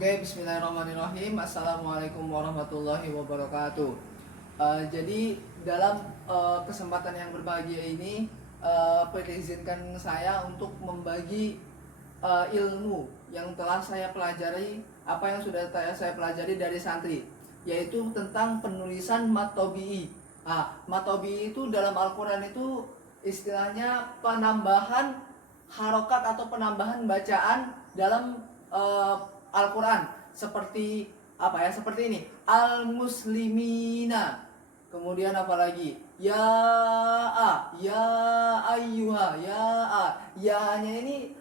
Oke, bismillahirrahmanirrahim. Assalamualaikum warahmatullahi wabarakatuh. Jadi dalam kesempatan yang berbahagia ini, perizinkan saya untuk membagi ilmu yang telah saya pelajari, apa yang sudah saya pelajari dari santri, yaitu tentang penulisan matobi'i. Matobi'i itu dalam Al-Quran itu istilahnya penambahan harokat atau penambahan bacaan dalam Al-Quran, seperti apa ya, seperti ini, al-muslimina, kemudian apa lagi, ya ayyuha, ya-nya ini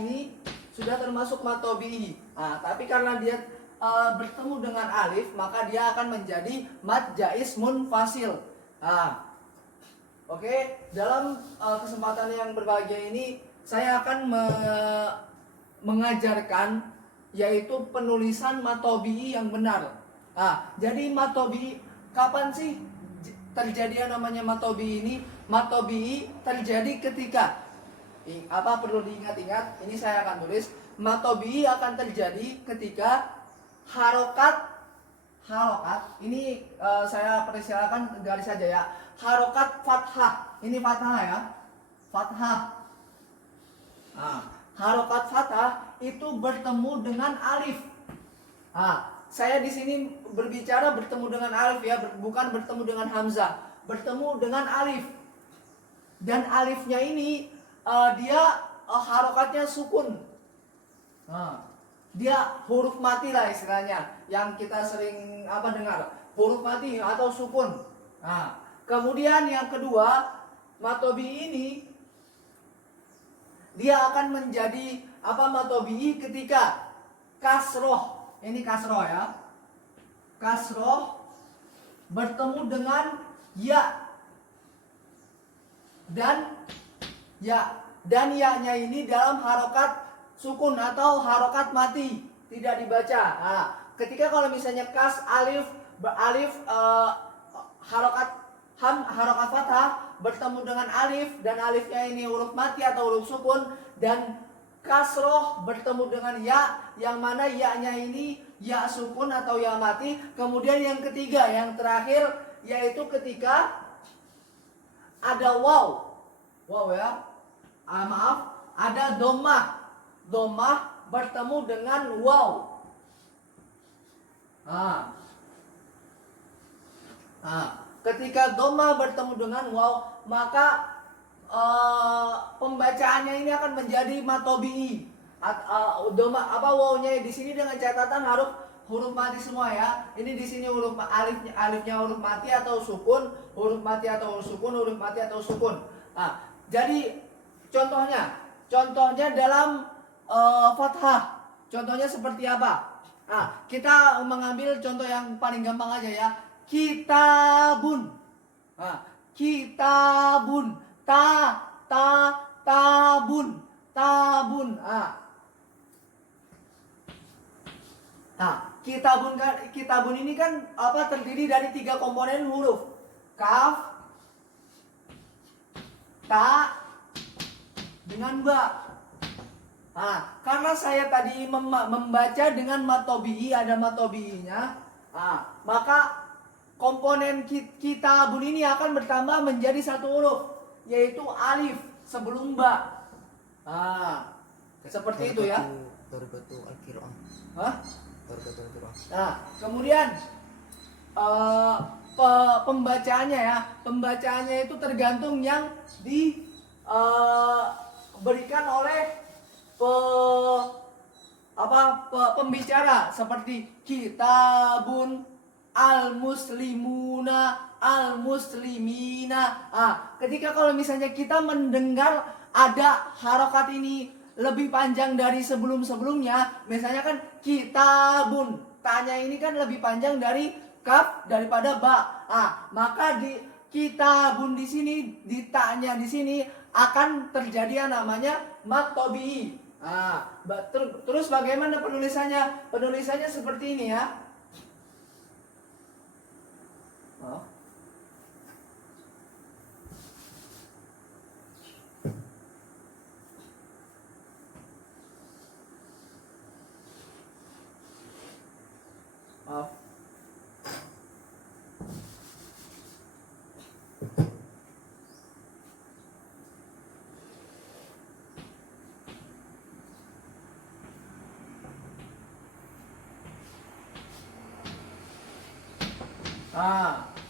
ini sudah termasuk matobihi. Tapi karena dia bertemu dengan alif, maka dia akan menjadi mad jaiz munfasil. Oke, dalam kesempatan yang berbahagia ini saya akan mengajarkan yaitu penulisan matobi'i yang benar. Jadi matobi'i, kapan sih terjadi yang namanya matobi'i ini? Matobi'i terjadi ketika perlu diingat-ingat, ini saya akan tulis. Matobi'i akan terjadi ketika harokat ini saya persilakan garis saja ya. Harokat fathah, ini fathah ya, fathah. Harokat fathah itu bertemu dengan alif. Saya di sini berbicara bertemu dengan alif ya, bukan bertemu dengan hamzah, bertemu dengan alif. Dan alifnya ini dia harokatnya sukun. Dia huruf mati lah istilahnya, yang kita sering dengar, huruf mati atau sukun. Kemudian yang kedua, matobi ini dia akan menjadi matobi'i ketika kasroh. Ini kasroh ya, kasroh bertemu dengan ya, dan ya-nya ini dalam harokat sukun atau harokat mati, tidak dibaca. Ketika kalau misalnya kas alif harokat fathah bertemu dengan alif, dan alifnya ini huruf mati atau huruf sukun, dan kasroh bertemu dengan ya, yang mana ya-nya ini ya sukun atau ya mati. Kemudian yang ketiga, yang terakhir, yaitu ketika ada waw ya, ada dhammah bertemu dengan waw. Ketika dhammah bertemu dengan waw, maka pembacaannya ini akan menjadi matobi'i. Wawnya di sini dengan catatan huruf mati semua ya. Ini di sini huruf alifnya huruf mati atau sukun, huruf mati atau sukun, huruf mati atau sukun. Jadi contohnya dalam fathah, contohnya seperti apa? Kita mengambil contoh yang paling gampang aja ya. Kitabun. Kitabun. Tabun. Kitabun ini kan terdiri dari 3 komponen huruf. Kaf, ta, dengan ba. Karena saya tadi membaca dengan matobi'i, ada matobi'inya, maka komponen kitabun ini akan bertambah menjadi 1 huruf, yaitu alif sebelum ba. Seperti itu ya. Kemudian pembacaannya itu tergantung yang diberikan oleh pembicara, seperti kitabun, al-muslimuna, al-muslimina. Ketika kalau misalnya kita mendengar ada harokat ini lebih panjang dari sebelum-sebelumnya, misalnya kan kitabun, tanya ini kan lebih panjang dari kaf daripada ba. Maka di kitabun di sini, di tanya di sini akan terjadi yang namanya matobi'i. Terus bagaimana penulisannya? Penulisannya seperti ini ya.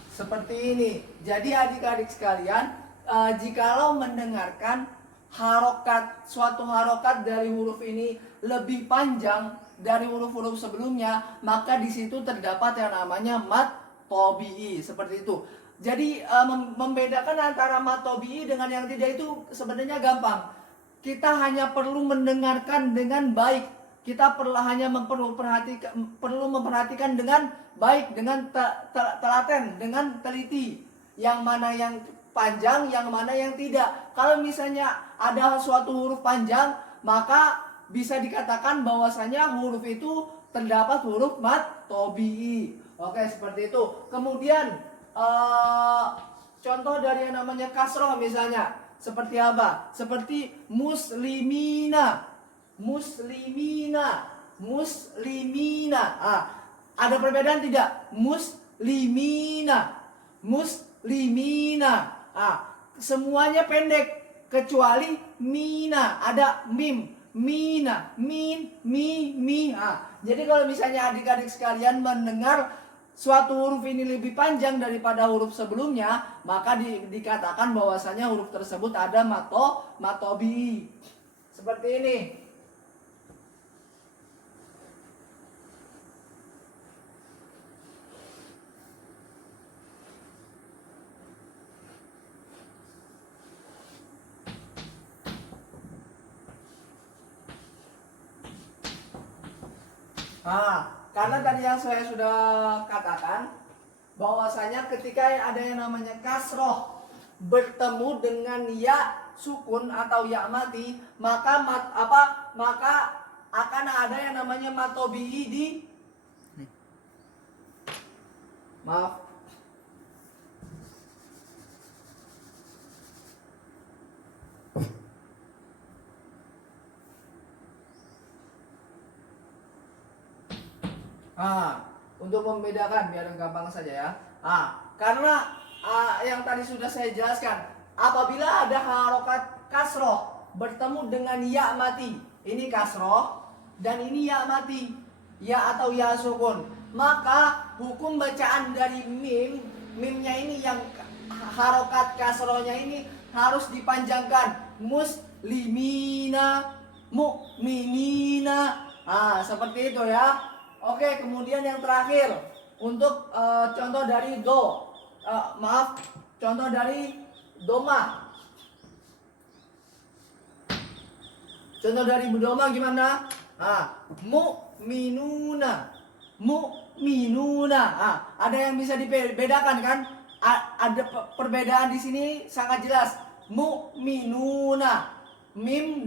Seperti ini. Jadi adik-adik sekalian, jikalau mendengarkan suatu harokat dari huruf ini lebih panjang dari huruf-huruf sebelumnya, maka di situ terdapat yang namanya mat tobi'i, seperti itu. Jadi membedakan antara mat tobi'i dengan yang tidak itu sebenarnya gampang. Kita hanya perlu mendengarkan dengan baik. Kita hanya perlu memperhatikan dengan baik, dengan telaten, dengan teliti. Yang mana yang panjang, yang mana yang tidak. Kalau misalnya ada suatu huruf panjang, maka bisa dikatakan bahwasanya huruf itu terdapat huruf mat tobi'i. Oke, seperti itu. Kemudian contoh dari yang namanya kasroh misalnya, seperti apa? Seperti muslimina, muslimina, muslimina. Ada perbedaan tidak? Muslimina, muslimina. Semuanya pendek kecuali mina, ada mim, mina, min, mi. Jadi kalau misalnya adik-adik sekalian mendengar suatu huruf ini lebih panjang daripada huruf sebelumnya, maka dikatakan bahwasanya huruf tersebut ada matobi. Seperti ini. Karena tadi yang saya sudah katakan bahwasanya ketika ada yang namanya kasroh bertemu dengan ya sukun atau ya mati, maka akan ada yang namanya matobi'i di maaf. Untuk membedakan biar gampang saja ya. Karena yang tadi sudah saya jelaskan, apabila ada harokat kasroh bertemu dengan ya mati, ini kasroh dan ini ya mati, ya atau ya sukun, maka hukum bacaan dari mimnya ini yang harokat kasrohnya ini harus dipanjangkan, muslimina, mu'minina. Seperti itu ya. Oke, kemudian yang terakhir untuk contoh dari contoh dari doma. Contoh dari doma gimana? Mu'minuna, mu'minuna. Ada yang bisa dibedakan kan? Ada perbedaan di sini sangat jelas. Mu'minuna, mim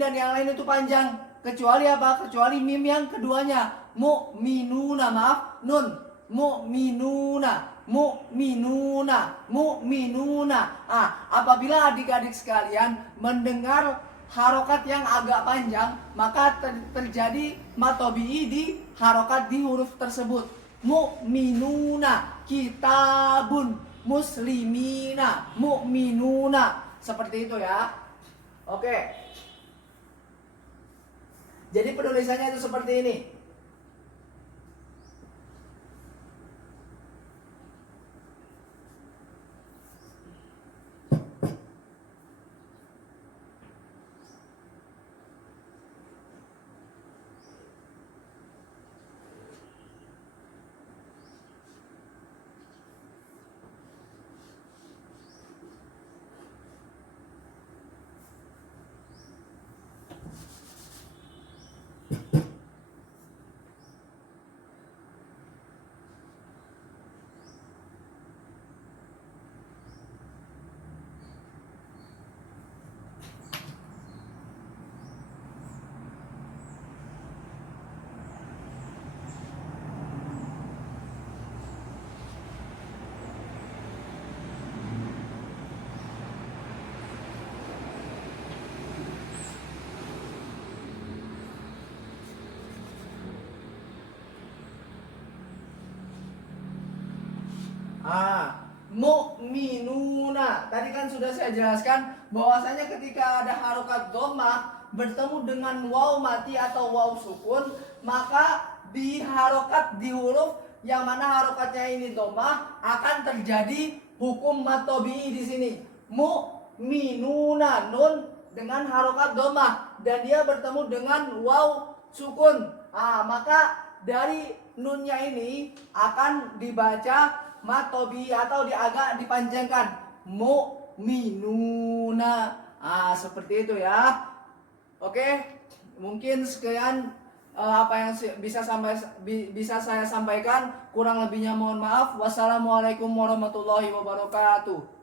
dan yang lain itu panjang. Kecuali apa? Kecuali mim yang keduanya. Mu'minuna, maaf, nun. Mu'minuna, mu'minuna. Apabila adik-adik sekalian mendengar harokat yang agak panjang, maka terjadi matobi'i di harokat di huruf tersebut. Mu'minuna, kitabun, muslimina, mu'minuna. Seperti itu ya. Oke. Jadi penulisannya itu seperti ini. Mu'minuna. Tadi kan sudah saya jelaskan bahwasanya ketika ada harokat dhammah bertemu dengan waw mati atau waw sukun, maka di harokat di huruf yang mana harokatnya ini domah, akan terjadi hukum matobi di sini. Mu'minuna, nun dengan harokat domah dan dia bertemu dengan waw sukun. Maka dari nunnya ini akan dibaca matobi atau agak dipanjangkan, mu'minuna. Seperti itu ya. Oke, mungkin sekian apa yang bisa saya sampaikan. Kurang lebihnya mohon maaf. Wassalamualaikum warahmatullahi wabarakatuh.